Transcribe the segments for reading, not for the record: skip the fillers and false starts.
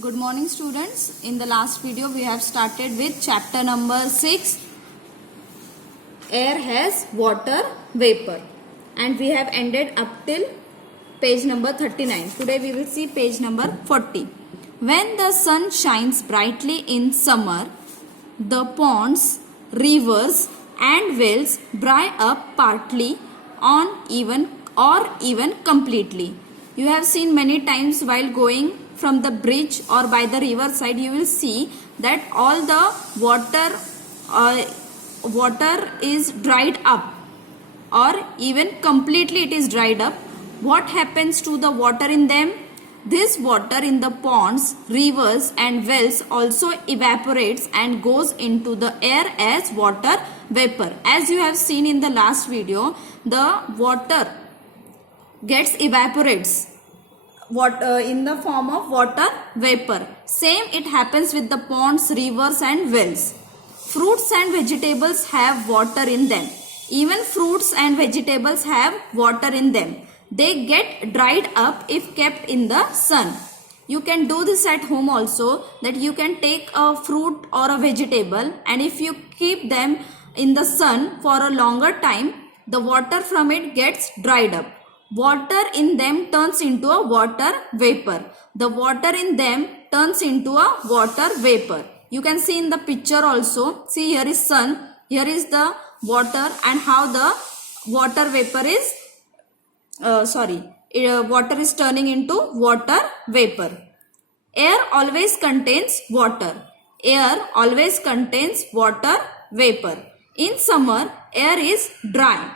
Good morning students. In the last video we have started with chapter number 6. Air has water vapor and we have ended up till page number 39. Today we will see page number 40. When the sun shines brightly in summer, the ponds, rivers and wells dry up partly on even completely. You have seen many times while going from the bridge or by the river side, you will see that all the water is dried up or even completely it is dried up. What happens to the water in them? This water in the ponds, rivers and wells also evaporates and goes into the air as water vapor. As you have seen in the last video, the water gets evaporates in the form of water vapor. Same it happens with the ponds, rivers and wells. Fruits and vegetables have water in them. Even fruits and vegetables have water in them. They get dried up if kept in the sun. You can do this at home also, that you can take a fruit or a vegetable and if you keep them in the sun for a longer time, the water from it gets dried up. Water in them turns into a water vapor. The water in them turns into a water vapor. You can see in the picture also. See, here is sun, here is the water and how the water vapor is water is turning into water vapor. Air always contains water. Air always contains water vapor. In summer, air is dry.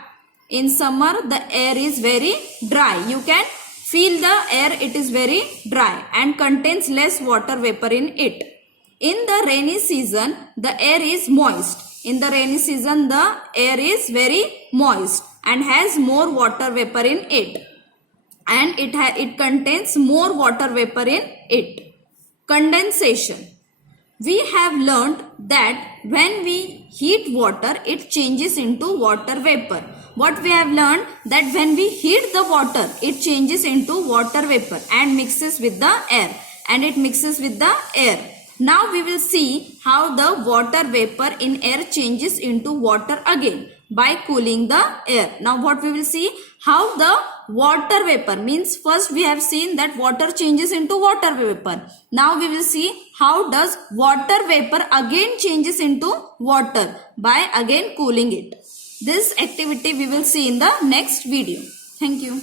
In summer, the air is very dry. You can feel the air, it is very dry and contains less water vapor in it. In the rainy season, the air is moist. In the rainy season, the air is very moist and has more water vapor in it. And it contains more water vapor in it. Condensation. We have learned that when we heat water, it changes into water vapor. What we have learned, that when we heat the water, it changes into water vapor and mixes with the air. And it mixes with the air. Now we will see how the water vapor in air changes into water again by cooling the air. Now what we will see, how the water vapor means, first we have seen that water changes into water vapor. Now we will see how does water vapor again changes into water by again cooling it. This activity we will see in the next video. Thank you.